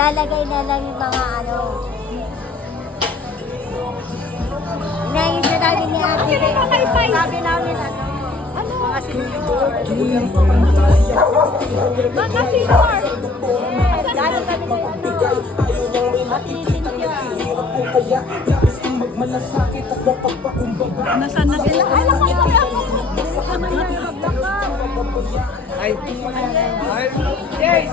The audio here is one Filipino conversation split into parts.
Lalagay na lang yung mga ano. Inaisip namin ni Ate. Sabi namin ano. Mga senior. Mga senior. Yes, gano'n kami kay ano. Ate Cynthia. Nasaan na sila? Alam ko yung Ay. Yes!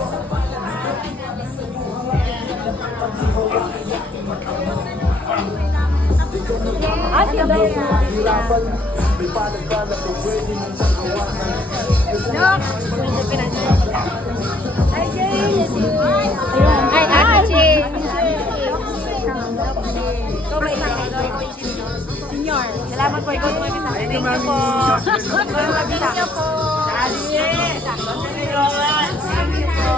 Ate ba yun? Look! Hi, Jane! Hi, Ate Jane! Ikaw ba ikaw? Senior. Salamat po. Ikaw tumabi sa akin. Thank you po. Thank you po.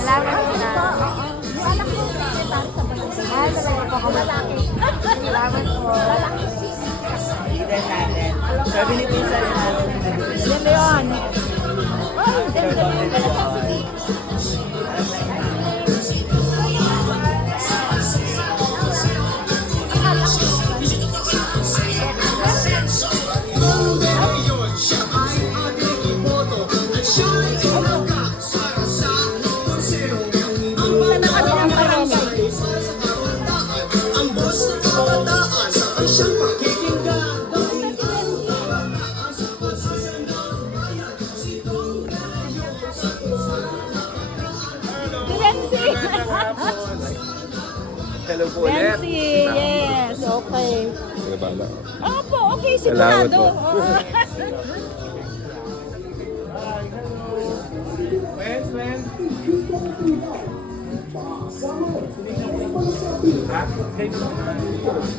Salamat po na. Salamat po. Salamat po. Leader natin. Sabi ni Pisa rin natin. Yan na yun. Hello po ulit. Nancy, yes, okay. Sige, bala. Opo, okay, Salamat sigurado. po. Friends.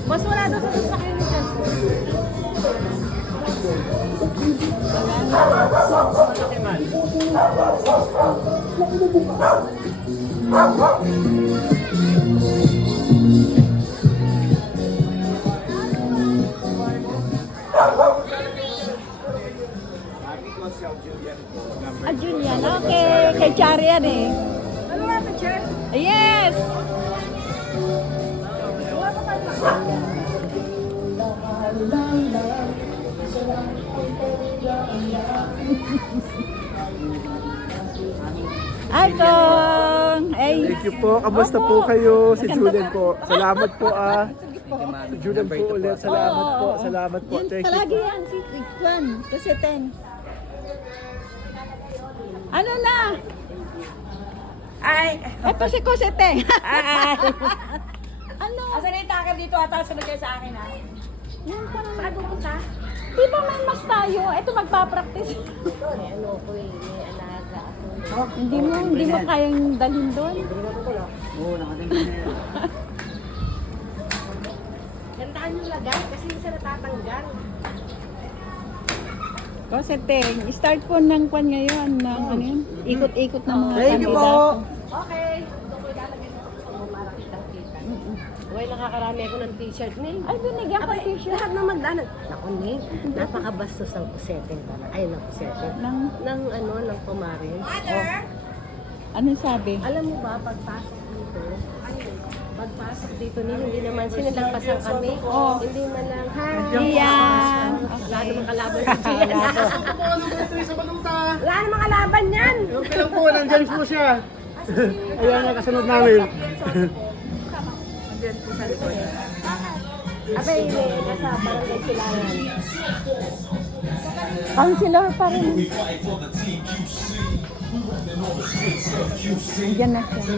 Mas wala daw sa sasakyan ni Sir. Ah, Julian, okay. Kay Chari yan eh. Ano nga ito, Chair? Yes! Ay, Kong! Ay, Thank you po. Kamusta po kayo? Si Julian po. Salamat po Si Julian po ulit. Salamat po. Salamat po. yun Thank you palagi po. yan, si Juan, kasi 10. Ano na? Ay! Ay, pa si Cosete. Ay! Ano? Asan na yung takar dito at sunod kayo sa akin ha? Yan parang, Saan pupunta? di ba may mas tayo? Ito magpa-practice. May ano ko eh, may alaga ako. Hindi mo kayang dalhin doon. Oo, nakatingin na yan. Gandaan yung lagay kasi isa natatanggal. Cosete, start po ng kwan ngayon, ng ano yun? Ikot-ikot ng mga Thank you po. kandidato. Okay. Ito ko ilalagay sa gusto mo kita. Uy, nakakarami ako ng t-shirt ni. Ay, binigyan ko t-shirt. Lahat naman lahat. Naku, ni, napakabastos ang kuseteng pala. Ay, ng kuseteng. Ng pumarin. Anong sabi? Alam mo ba, pagpasok dito ni, hindi naman sinilagpasan kami. Hindi man lang, ha? Iyan. Wala namang kalaban si Gian. Wala namang kalaban yan. Okay lang po. Nandiyan po siya. Ayan nga kasunod namin. Abay, nasa barangay Silangan. Councilor pa rin. Diyan na siya.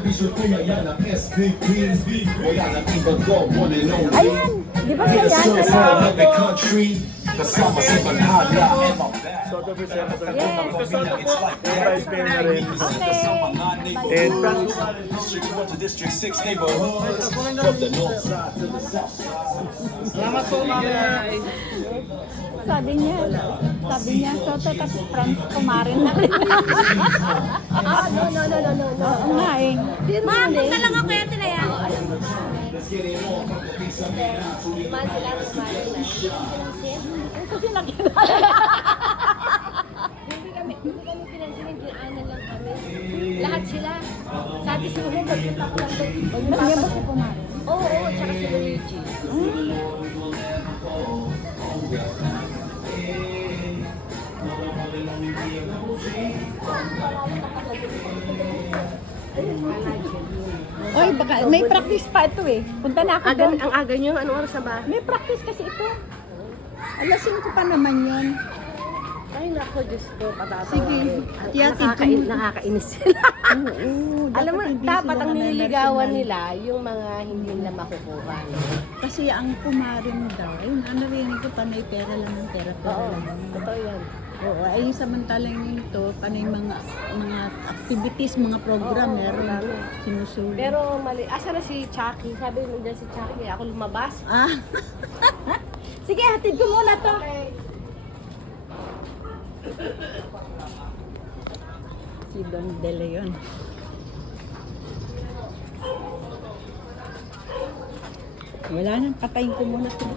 Ayan! Di ba siya yan? Soto for Senator. Yes. Vice Mayor na rin. Okay. And Francis. Salamat po, mama. Sabi niya, Soto tapos Franz kumarin na rin. No. Oo nga eh. Punta lang ako yan sila yan. Man sila kumain na. Kasi nakilala. Hindi kami pinansin, dinaanan lang kami. Lahat Dati siguro magpunta ko lang doon. Nandiyan ba si Kumari? Oo, tsaka si Luigi. Oy, baka may practice pa ito eh. Punta na ako doon. Ang aga nyo, anong oras na ba? May practice kasi ito. Alas 5 pa naman yun. Ay, nako, Diyos ko, patatawa. Sige, hati-hati mo. Nakakainis sila. Oo, Alam mo, hindi dapat sila ang na nililigawan personal. nila, yung mga hindi nila makukuha. No? Kasi ang kumarin daw, ayun, ano rin ko, panay pera lang ng pera. Oo, totoo yan. Oo, ay samantalang ito, panay mga activities, mga program, meron sinusulit. Pero mali, asa na si Chucky? Sabi mo dyan si Chucky, ako lumabas. Ah. Sige, hatid ko muna to. Si Don De Leon. Wala nang, patayin ko muna to.